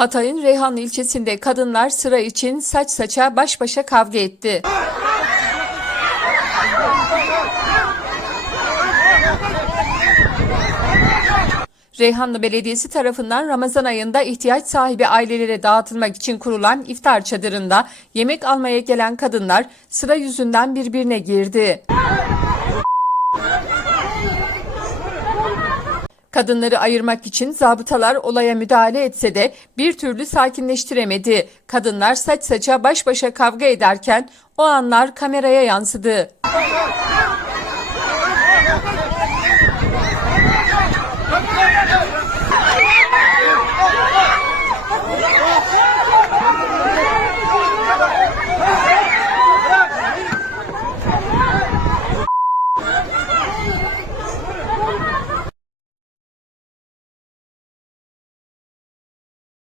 Hatay'ın Reyhanlı ilçesinde kadınlar sıra için saç saça baş başa kavga etti. Reyhanlı Belediyesi tarafından Ramazan ayında ihtiyaç sahibi ailelere dağıtılmak için kurulan iftar çadırında yemek almaya gelen kadınlar sıra yüzünden birbirine girdi. Kadınları ayırmak için zabıtalar olaya müdahale etse de bir türlü sakinleştiremedi. Kadınlar saç saça baş başa kavga ederken o anlar kameraya yansıdı.